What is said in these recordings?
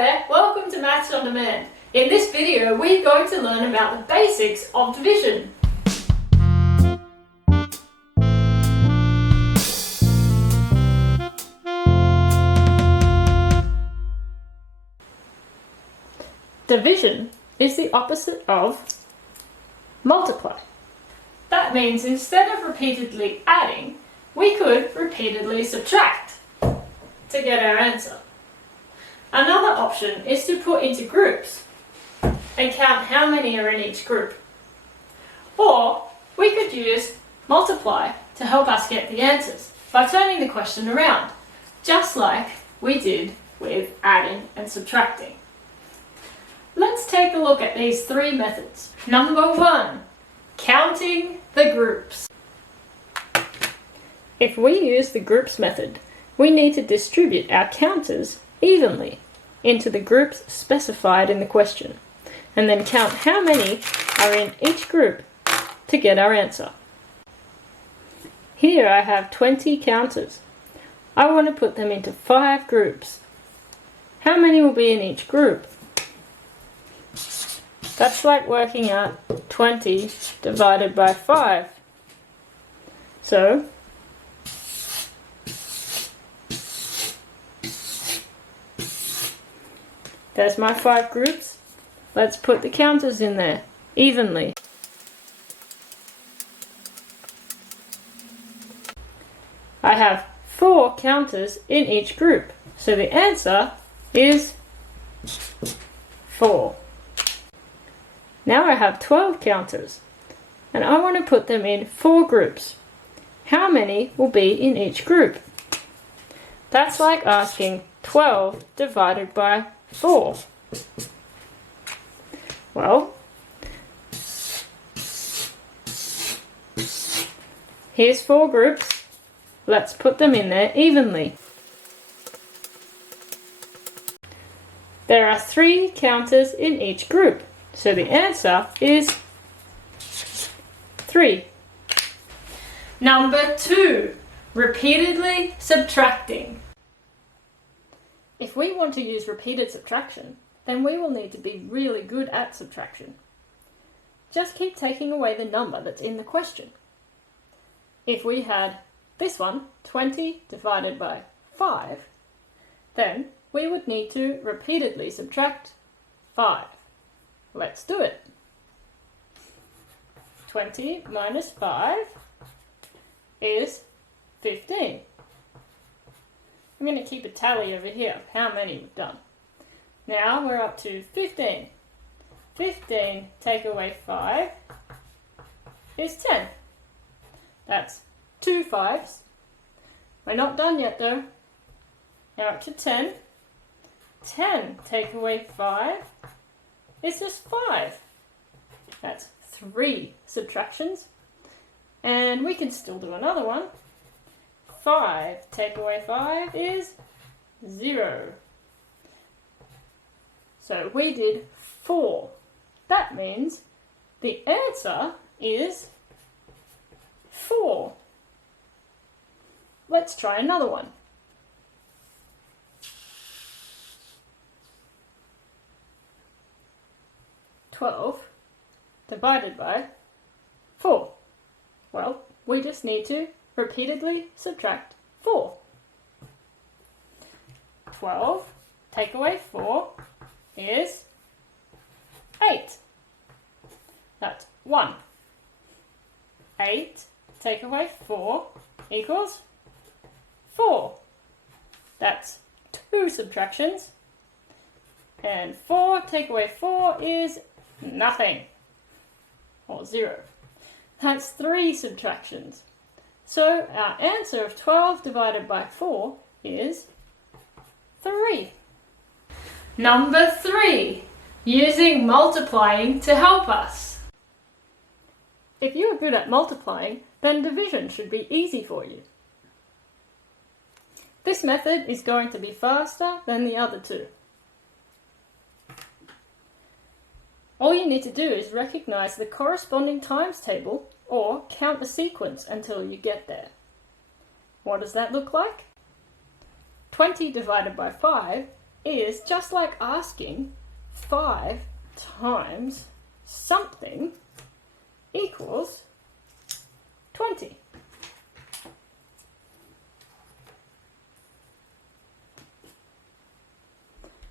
there, welcome to Maths on Demand. In this video we're going to learn about the basics of division. Division is the opposite of multiply. That means instead of repeatedly adding, we could repeatedly subtract to get our answer. Another option is to put into groups and count how many are in each group. Or we could use multiply to help us get the answers by turning the question around, just like we did with adding and subtracting. Let's take a look at these three methods. Number 1, counting the groups. If we use the groups method, we need to distribute our counters evenly into the groups specified in the question, and then count how many are in each group to get our answer. Here I have 20 counters. I want to put them into 5 groups. How many will be in each group? That's like working out 20 divided by 5. So, there's my 5 groups. Let's put the counters in there, evenly. I have 4 counters in each group, so the answer is 4. Now I have 12 counters, and I want to put them in 4 groups. How many will be in each group? That's like asking 12 divided by 4. Well, here's 4 groups. Let's put them in there evenly. There are 3 counters in each group, so the answer is 3. Number 2, repeatedly subtracting. If we want to use repeated subtraction, then we will need to be really good at subtraction. Just keep taking away the number that's in the question. If we had this one, 20 divided by 5, then we would need to repeatedly subtract 5. Let's do it. 20 minus 5 is 15. I'm going to keep a tally over here of how many we've done. Now we're up to 15. 15 take away 5 is 10. That's 2 5s. We're not done yet though. Now up to 10. 10 take away 5 is just 5. That's 3 subtractions. And we can still do another one. 5 take away 5 is 0. So we did 4. That means the answer is 4. Let's try another one. 12 divided by 4. Well, we just need to repeatedly subtract 4. 12 take away 4 is 8. That's 1. 8 take away 4 equals 4. That's 2 subtractions. And 4 take away 4 is nothing, or 0. That's 3 subtractions. So our answer of 12 divided by 4 is 3. Number 3, using multiplying to help us. If you are good at multiplying, then division should be easy for you. This method is going to be faster than the other two. All you need to do is recognize the corresponding times table or count the sequence until you get there. What does that look like? 20 divided by 5 is just like asking 5 times something equals 20.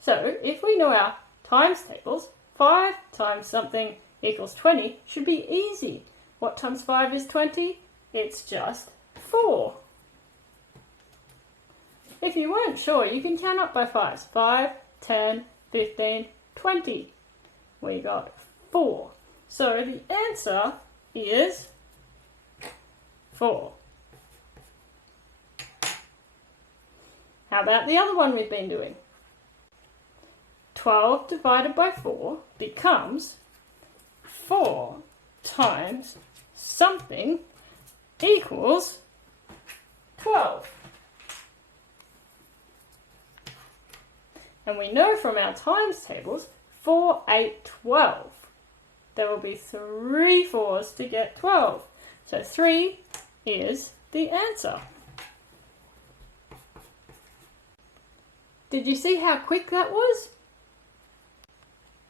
So if we know our times tables, 5 times something equals 20 should be easy. What times 5 is 20? It's just 4. If you weren't sure, you can count up by 5s. 5, 10, 15, 20. We got 4. So the answer is 4. How about the other one we've been doing? 12 divided by 4 becomes 4 times something equals 12. And we know from our times tables, 4, 8, 12. There will be 3 4s to get 12. So 3 is the answer. Did you see how quick that was?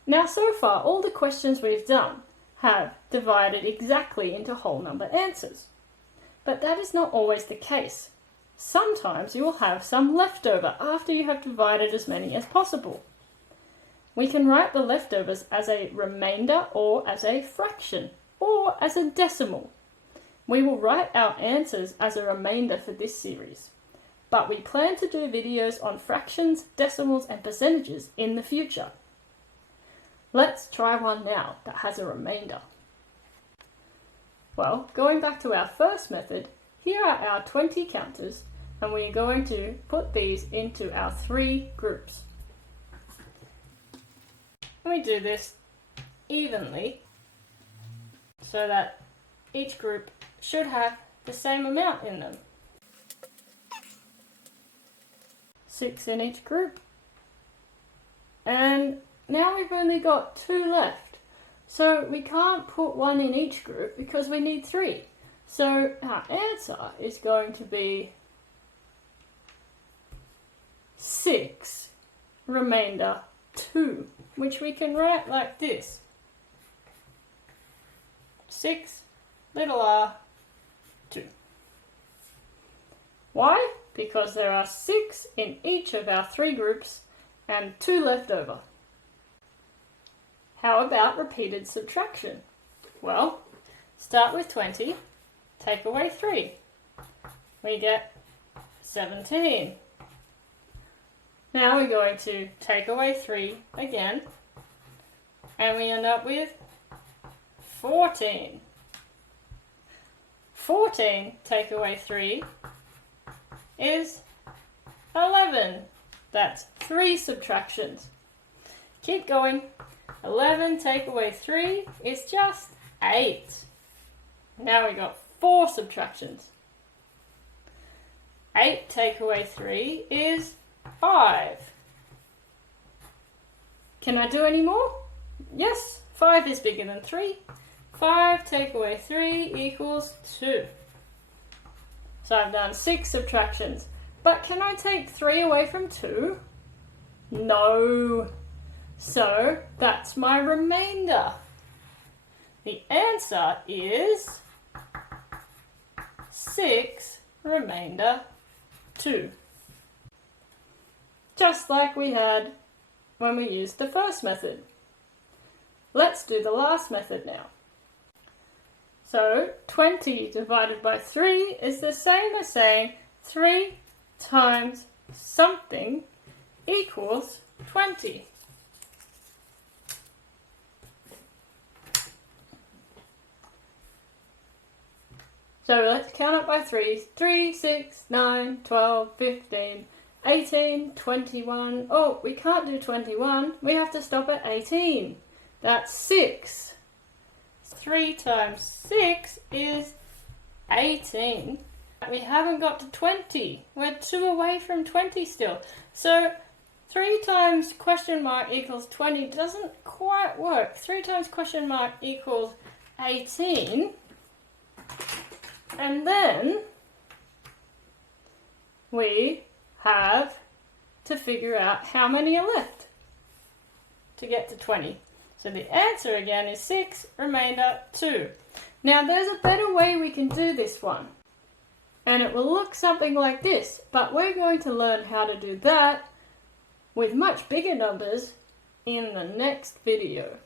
Now so far, all the questions we've done have divided exactly into whole number answers. But that is not always the case. Sometimes you will have some leftover after you have divided as many as possible. We can write the leftovers as a remainder or as a fraction or as a decimal. We will write our answers as a remainder for this series, but we plan to do videos on fractions, decimals and percentages in the future. Let's try one now that has a remainder. Well, going back to our first method, here are our 20 counters and we're going to put these into our 3 groups. We do this evenly so that each group should have the same amount in them. 6 in each group. And now we've only got 2 left. So we can't put 1 in each group because we need 3. So our answer is going to be 6 remainder 2, which we can write like this. 6 little r 2. Why? Because there are 6 in each of our 3 groups and 2 left over. How about repeated subtraction? Well, start with 20, take away 3. We get 17. Now we're going to take away 3 again, and we end up with 14. 14 take away 3 is 11. That's 3 subtractions. Keep going. 11 take away 3 is just 8. Now we got 4 subtractions. 8 take away 3 is 5. Can I do any more? Yes, 5 is bigger than 3. 5 take away 3 equals 2. So I've done 6 subtractions. But can I take 3 away from 2? No. So that's my remainder. The answer is 6 remainder 2. Just like we had when we used the first method. Let's do the last method now. So 20 divided by 3 is the same as saying 3 times something equals 20. So let's count up by 3s. 3, 6, 9, 12, 15, 18, 21. Oh, we can't do 21. We have to stop at 18. That's 6. 3 times 6 is 18. We haven't got to 20. We're 2 away from 20 still. So 3 times question mark equals 20 doesn't quite work. 3 times question mark equals 18. And then we have to figure out how many are left to get to 20. So the answer again is 6, remainder 2. Now there's a better way we can do this one. And it will look something like this, but we're going to learn how to do that with much bigger numbers in the next video.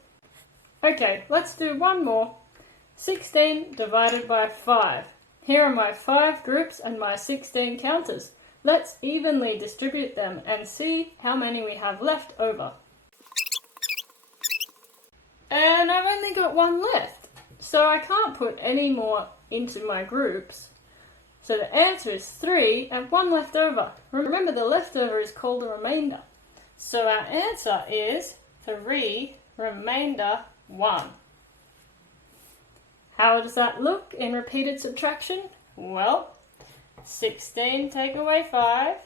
Okay, let's do one more. 16 divided by 5. Here are my 5 groups and my 16 counters. Let's evenly distribute them and see how many we have left over. And I've only got 1 left, so I can't put any more into my groups. So the answer is 3 and 1 left over. Remember, the leftover is called a remainder. So our answer is 3, remainder 1. How does that look in repeated subtraction? Well, 16 take away 5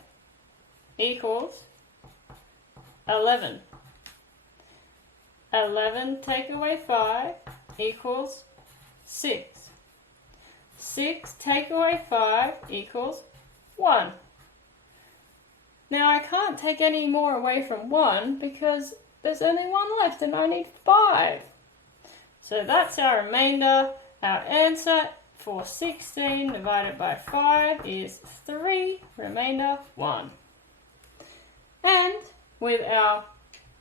equals 11. 11 take away 5 equals 6. 6 take away 5 equals 1. Now I can't take any more away from 1 because there's only 1 left and I need 5. So that's our remainder. Our answer for 16 divided by 5 is 3, remainder 1. And with our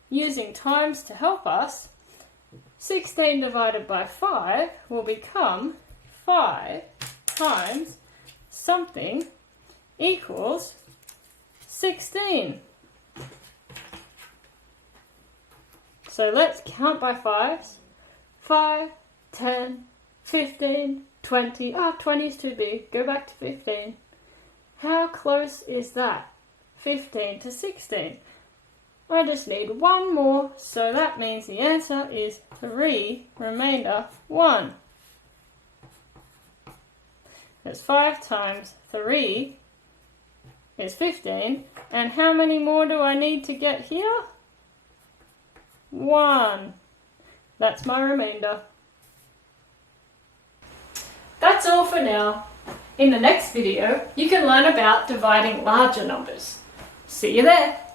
using times to help us, 16 divided by 5 will become 5 times something equals 16. So let's count by 5s. 5, 10, 15, 20. 20 is too big. Go back to 15. How close is that? 15 to 16. I just need 1 more, so that means the answer is 3, remainder 1. That's 5 times 3 is 15. And how many more do I need to get here? 1. That's my remainder. That's all for now. In the next video, you can learn about dividing larger numbers. See you there!